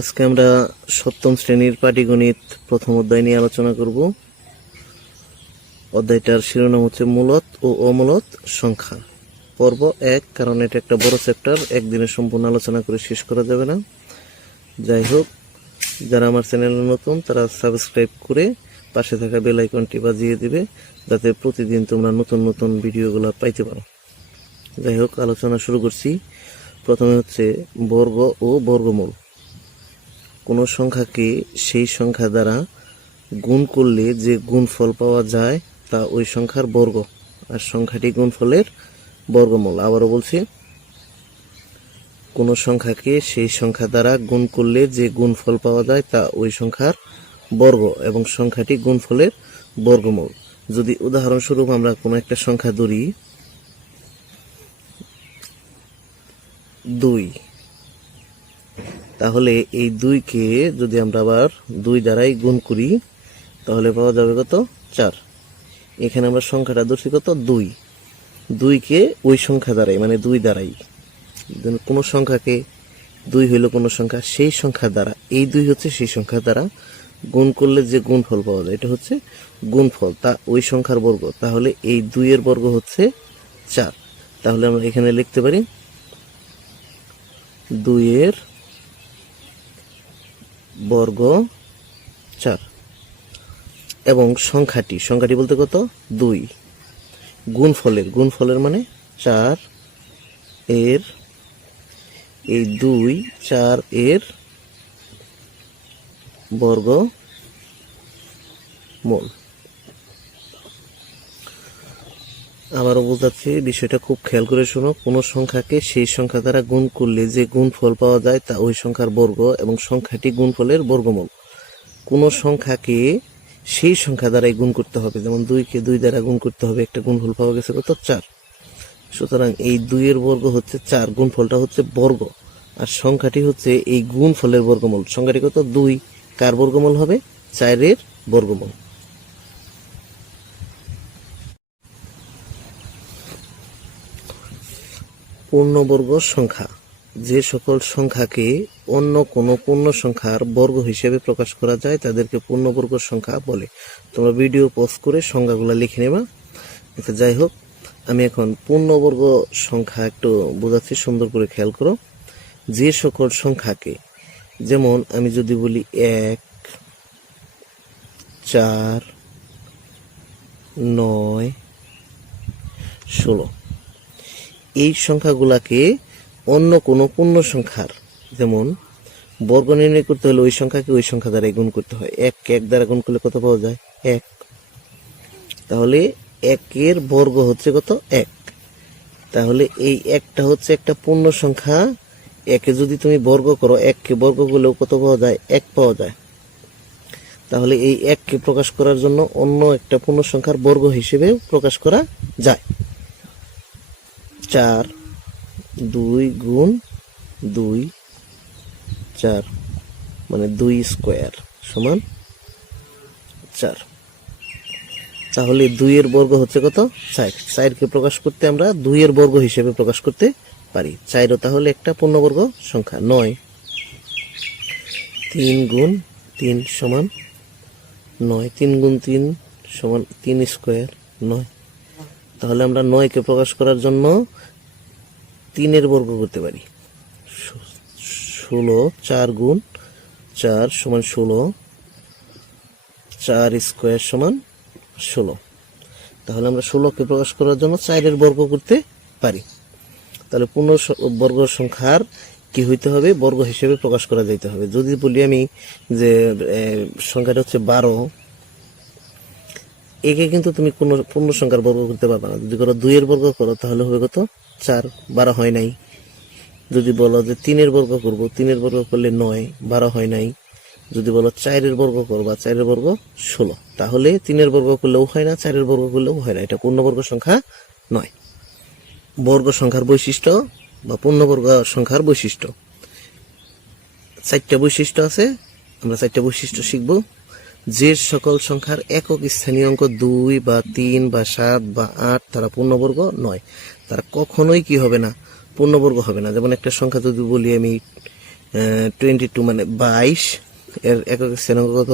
আজকে আমরা সপ্তম শ্রেণীর পাটিগণিত প্রথম অধ্যায় নিয়ে আলোচনা করব। অধ্যায়টার শিরোনাম হচ্ছে মূলত ও অমূলত সংখ্যা। পর্ব 1, কারণ এটা একটা বড় চ্যাপ্টার, একদিনে সম্পূর্ণ আলোচনা করে শেষ করা যাবে না। যাই হোক, যারা আমার চ্যানেলে নতুন তারা সাবস্ক্রাইব করে পাশে থাকা বেল আইকনটি বাজিয়ে দিবে, যাতে প্রতিদিন তোমরা নতুন নতুন ভিডিওগুলো পাইতে পারো। যাই হোক, আলোচনা শুরু করছি। প্রথমে হচ্ছে বর্গ ও বর্গমূল। কোনো সংখ্যাকে সেই সংখ্যা দ্বারা গুণ করলে যে গুণফল পাওয়া যায় তা ওই সংখ্যার বর্গ, আর সংখ্যাটি গুণফলের বর্গমূল। আবারও বলছি, কোনো সংখ্যাকে সেই সংখ্যা দ্বারা গুণ করলে যে গুণফল পাওয়া যায় তা ওই সংখ্যার বর্গ এবং সংখ্যাটি গুণফলের বর্গমূল। যদি উদাহরণস্বরূপ আমরা কোনো একটা সংখ্যা ধরি 2, তাহলে এই 2কে যদি আমরা আবার 2 দ্বারাই গুণ করি তাহলে পাওয়া যাবে কত? 4। এখানে আমরা সংখ্যাটা ধরছি কত? 2। 2কে ওই সংখ্যা দ্বারাই, মানে 2 দ্বারাই, কোনো সংখ্যাকে 2 হইল কোনো সংখ্যা, সেই সংখ্যা দ্বারা, এই 2 হচ্ছে সেই সংখ্যা দ্বারা গুণ করলে যে গুণফল পাওয়া যায় এটা হচ্ছে গুণফল, তা ওই সংখ্যার বর্গ। তাহলে এই 2 এর বর্গ হচ্ছে 4। তাহলে আমরা এখানে লিখতে পারি 2 এর বর্গ 4। এবং সংখ্যাটি বলতে কত? 2। গুণফলের মানে 4 এর, এই 2 4 এর বর্গমূল। আবারও বোঝাচ্ছি, বিষয়টা খুব খেয়াল করে শোনো। কোনো সংখ্যাকে সেই সংখ্যা দ্বারা গুণ করলে যে গুণফল পাওয়া যায় তা ওই সংখ্যার বর্গ এবং সংখ্যাটি গুণফলের বর্গমূল। কোনো সংখ্যাকে সেই সংখ্যা দ্বারাই গুণ করতে হবে, যেমন 2কে 2 দ্বারা গুণ করতে হবে, একটা গুণফল পাওয়া গেছে কত? 4। সুতরাং এই 2 এর বর্গ হচ্ছে 4, গুণফলটা হচ্ছে বর্গ, আর সংখ্যাটি হচ্ছে এই গুণফলের বর্গমূল। সংখ্যাটি কত? 2। কার বর্গমূল হবে? 4 এর বর্গমূল। পূর্ণবর্গ সংখ্যা। যে সকল সংখ্যাকে অন্য কোনো পূর্ণ সংখ্যার বর্গ হিসেবে প্রকাশ করা যায় তাদেরকে পূর্ণবর্গ সংখ্যা বলে। তোমরা ভিডিও পজ করে সংখ্যাগুলো লিখে নেবা। আচ্ছা, যাই হোক, আমি এখন পূর্ণবর্গ সংখ্যা একটু বোঝাচ্ছি, সুন্দর করে খেয়াল করো। যে সকল সংখ্যাকে, যেমন আমি যদি বলি 1, 4, 9, 16, এই সংখ্যাগুলাকে অন্য কোনো পূর্ণ সংখ্যার, যেমন বর্গ নির্ণয় করতে হলে ওই সংখ্যাকে ওই সংখ্যা দ্বারা গুণ করতে হয়। 1কে 1 দ্বারা গুণ করলে কত পাওয়া যায়? 1। তাহলে 1 এর বর্গ হচ্ছে কত? 1। তাহলে এই 1টা হচ্ছে একটা পূর্ণ সংখ্যা। 1কে যদি তুমি বর্গ করো, 1কে বর্গ করলেও কত পাওয়া যায়? 1 পাওয়া যায়। তাহলে এই 1কে প্রকাশ করার জন্য অন্য একটা পূর্ণ সংখ্যার বর্গ হিসেবে প্রকাশ করা যায়। 4, 2 গুণ 2, 4, মানে 2 স্কোয়ার সমান 4। তাহলে 2 এর বর্গ হচ্ছে কত? 4। 4কে প্রকাশ করতে আমরা 2 এর বর্গ হিসেবে প্রকাশ করতে পারি। 4ও তাহলে একটা পূর্ণবর্গ সংখ্যা। 9, 3 গুণ 3 সমান 9, 3 গুণ 3 সমান 3 স্কোয়ার 9। তাহলে আমরা 9কে প্রকাশ করার জন্য 3 এর বর্গ করতে পারি। 16, 4 গুণ 4 সমান 16, 4 স্কোয়ার সমান 16। তাহলে আমরা 16কে প্রকাশ করার জন্য 4 এর বর্গ করতে পারি। তাহলে পূর্ণ বর্গ সংখ্যার কি হইতে হবে? বর্গ হিসেবে প্রকাশ করা যাইতে হবে। যদি বলি আমি যে সংখ্যাটা হচ্ছে 12, একে কিন্তু তুমি কোনো পূর্ণ সংখ্যার বর্গ করতে পারবে না। যদি করো 2 এর বর্গ করো তাহলে হবে কত? 4, 12 হয় নাই। যদি বলো যে 3 এর বর্গ করব, 3 এর বর্গ করলে 9, 12 হয় নাই। যদি বলো 4 এর বর্গ করবা, 4 এর বর্গ 16, তাহলে 3 এর বর্গ করলেও হয় না, 4 এর বর্গ করলেও হয় না। এটা পূর্ণবর্গ সংখ্যা নয়। বর্গ সংখ্যার বৈশিষ্ট্য বা পূর্ণবর্গ সংখ্যার বৈশিষ্ট্য, 4টা বৈশিষ্ট্য আছে। আমরা 4টা বৈশিষ্ট্য শিখব। যে সকল সংখ্যার একক স্থানীয় অঙ্ক 2 বা 3 বা 7 বা 8 তারা পূর্ণবর্গ নয়। তারা কখনোই কি হবে না? পূর্ণবর্গ হবে না। যেমন একটা সংখ্যা যদি বলি আমি 22 মানে 22, এর একক স্থানাঙ্ক কত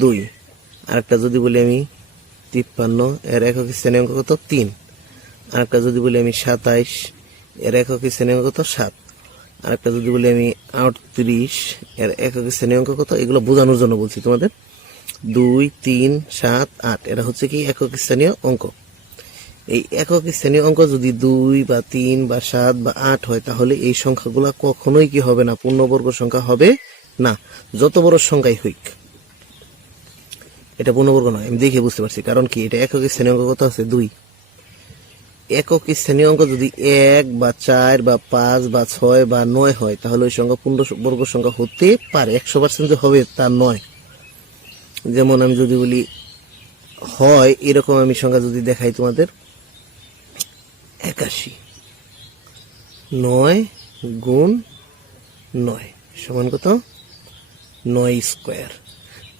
2। আরেকটা যদি বলি আমি 53, এর একক স্থানাঙ্ক কত 3। আরেকটা যদি বলি আমি 27, এর একক স্থানাঙ্ক কত 7। আরেকটা যদি বলি আমি 38, এর একক স্থানাঙ্ক কত। এগুলো বোঝানোর জন্য বলছি তোমাদের। 2, 3, 7, 8 এরা হচ্ছে কি একক স্থানীয় অঙ্ক। এই একক স্থানীয় অঙ্ক যদি 2 বা 3 বা 7 বা 8 হয়, তাহলে এই সংখ্যাগুলো কখনোই কি হবে না, পূর্ণবর্গ সংখ্যা হবে না, যত বড় সংখ্যাই হইক। এটা পূর্ণবর্গ নয়, আমি দেখে বুঝতে পারছি। কারণ কি, এটা একক স্থানীয় অঙ্ক কত আছে 2। একক স্থানীয় অঙ্ক যদি 1 বা 4 বা 5 বা 6 বা 9 হয়, তাহলে ওই সংখ্যা পূর্ণবর্গ সংখ্যা হতে পারে। 100% যে হবে তা নয়। যেমন আমি যদি বলি হয় এরকম আমি সংখ্যা যদি দেখাই তোমাদের, 81, 9 গুণ 9 সমান কত 9 স্কোয়ার।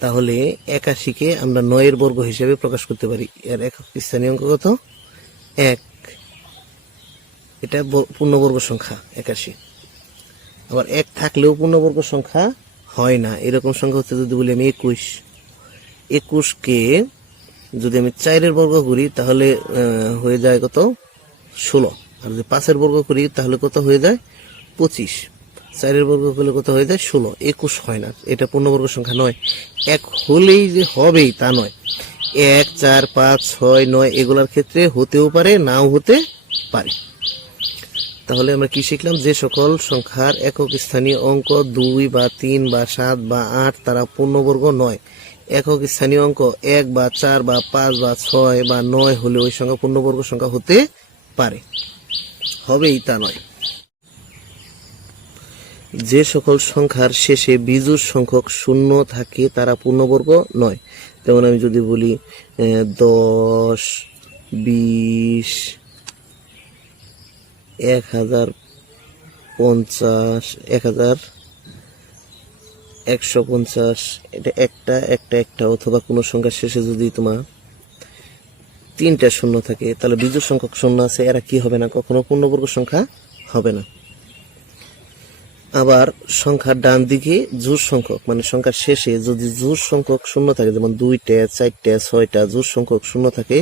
তাহলে 81-কে আমরা 9 এর বর্গ হিসেবে প্রকাশ করতে পারি। এর একক স্থানীয় অঙ্ক কত 1। এটা পূর্ণবর্গ সংখ্যা 81। আবার 1 থাকলেও পূর্ণবর্গ সংখ্যা হয় না। এরকম সংখ্যা হচ্ছে যদি বলি আমি 21। 21-কে যদি আমি 4 এর বর্গ করি, তাহলে হয়ে যায় কত 16। আর যদি 5 এর বর্গ করি, তাহলে কত হয়ে যায় 25। 4 এর বর্গ করলে কত হয়ে যায় 16। 21 হয় না, এটা পূর্ণবর্গ সংখ্যা নয়। 1 হলেই যে হবেই তা নয়। 1, 4, 5, 6, 9 এগুলোর ক্ষেত্রে হতেও পারে, নাও হতে পারে। তাহলে আমরা কি শিখলাম, যে সকল সংখ্যার একক স্থানীয় অঙ্ক 2 বা 3 বা 7 বা 8 তারা পূর্ণবর্গ নয়। একক স্থানীয় অঙ্ক 1 বা 4 বা 5 বা 6 বা 9 হলে ওই সংখ্যা পূর্ণবর্গ সংখ্যা হতে পারে, হবেই তা নয়। যে সকল সংখ্যার শেষে বিজোড় সংখ্যক শূন্য থাকে তারা পূর্ণবর্গ নয়। যেমন আমি যদি বলি 10, 20, 1050, 150, এটা একটা অথবা কোনো সংখ্যার শেষে যদি তোমার 3টা শূন্য থাকে, তাহলে বিজোড় সংখ্যক শূন্য আছে, এরা কি হবে না, কখনো পূর্ণবর্গ সংখ্যা হবে না। আবার সংখ্যার ডান দিকে জোড় সংখ্যক, মানে সংখ্যার শেষে যদি জোড় সংখ্যক শূন্য থাকে, যেমন 2টা, 4টা, 6টা জোড় সংখ্যক শূন্য থাকে,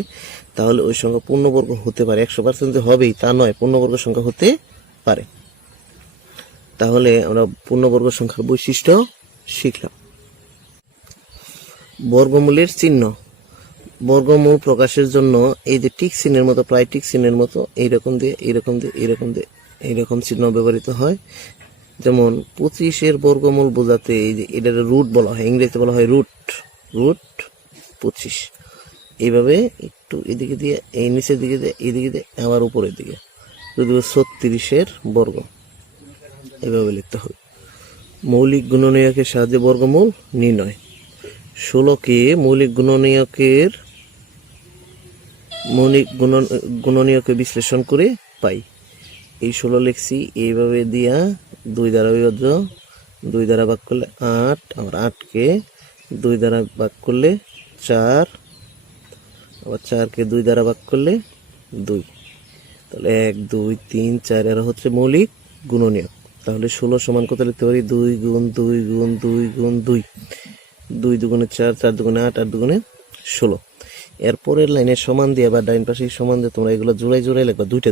তাহলে ওই সংখ্যা পূর্ণবর্গ হতে পারে। 100% যে হবেই তা নয়, পূর্ণবর্গ সংখ্যা হতে পারে। তাহলে আমরা পূর্ণবর্গ সংখ্যার বৈশিষ্ট্য শিখলাম। বর্গমূলের চিহ্ন। বর্গমূল প্রকাশের জন্য এই যে টিক চিহ্নের মতো, প্রায় টিক চিহ্নের মতো এইরকম দিয়ে এইরকম চিহ্ন ব্যবহৃত হয়। যেমন 25-এর বর্গমূল বোঝাতে এই যে এটার রুট বলা হয়, ইংরেজিতে বলা হয় রুট 25। এইভাবে একটু এদিকে দিয়ে, এই নিচের দিকে দিয়ে, এদিকে দিয়ে, আবার উপরের দিকে। যদি 36-এর বর্গ, এভাবে লিখতে হবে। মৌলিক গুণনীয়কের সাহায্যে বর্গমূল নির্ণয়। 16-কে মৌলিক গুণনীয়কে বিশ্লেষণ করে পাই। এই 16 লিখছি এইভাবে দিয়া, 2 দ্বারা বিভাজ্য, 2 দ্বারা ভাগ করলে 8, আবার 8-কে 2 দ্বারা ভাগ করলে 4, আবার 4-কে 2 দ্বারা ভাগ করলে 2। তাহলে 1, 2, 3, 4 এরা হচ্ছে মৌলিক গুণনীয়ক। তাহলে 16 সমান কত লিখতে পারি, 2 গুণ 2 গুণ 2 গুণ 2, 2 দুগুণে 4, 4 দুগুণে 8, 8 দুগুণে 16। এরপরের লাইনে সমান দিয়ে বা ডাইন পাশে সমান দিয়ে তোমরা এগুলো জোড়াই লিখবা, দুইটা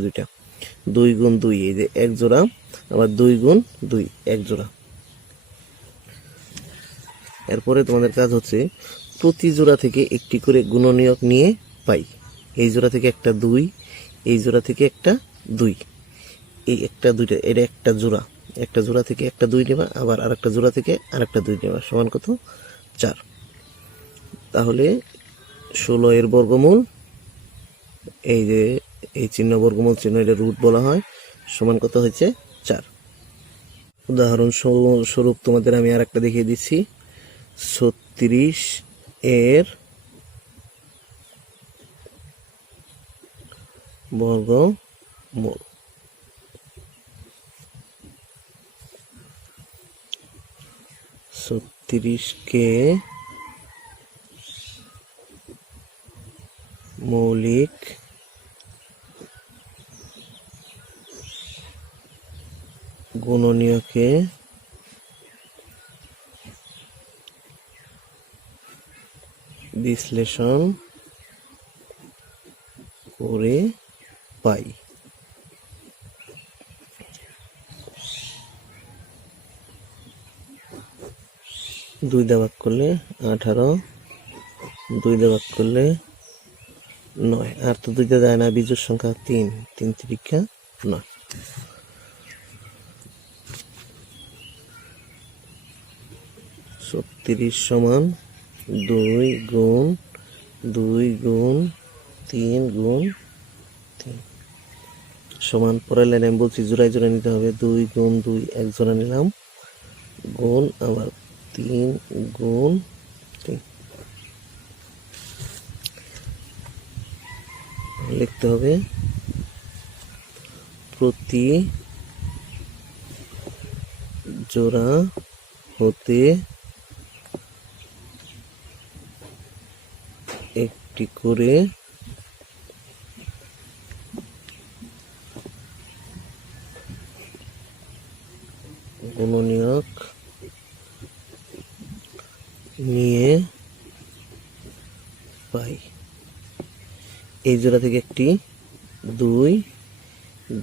2 গুণ 2 এই যে 1 জোড়া, আবার 2 গুণ 2 1 জোড়া। এরপরে তোমাদের কাজ হচ্ছে প্রতি জোড়া থেকে একটি করে গুণনীয়ক নিয়ে পাই। এই জোড়া থেকে একটা 2, এই জোড়া থেকে একটা 2, এই একটা 2টা, এটা একটা জোড়া থেকে একটা 2 নেবা, আবার আরেকটা জোড়া থেকে আরেকটা 2 নেবা, সমান কত 4। তাহলে 16-এর বর্গমূল, এই যে এই চিহ্ন বর্গমূল চিহ্ন, এটা রুট বলা হয়, সমান কত হয়েছে 4। উদাহরণ স্বরূপ তোমাদের আমি আর একটা দেখিয়ে দিচ্ছি। 36-এর বর্গমূল। 36-কে মৌলিক গুণনীয়কে বিশ্লেষণ করে পাই। 2 দিয়ে ভাগ করলে 18, 2 দিয়ে ভাগ করলে 9, আর তো 2 দিয়ে যায় না, বিজোড় সংখ্যা 3, 3 তিরিকা 9। (36) সমান 2 গুণ 2 গুণ 3 গুণ 3 সমান, পরের লাইনে আমি বলছি জোড়ায় জোড়ায় নিতে হবে। 2 গুণ 2 এক জোড়া নিলাম, গুণ আবার 3 গুণ 3 লিখতে হবে। প্রতি জোড়া হতে একটি করে গুণনীয়ক নিয়ে পাই। এই জোড়া থেকে একটি, 2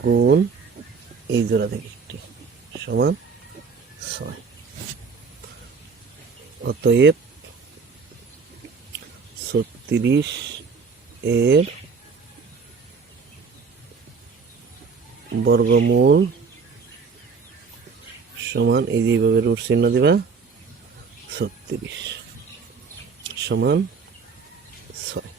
গুণ এই জোড়া থেকে একটি সমান 6। অতএব 36 এর বর্গমূল সমান, এই যে এইভাবে রুট চিহ্ন দিবা, 36 সমান 6।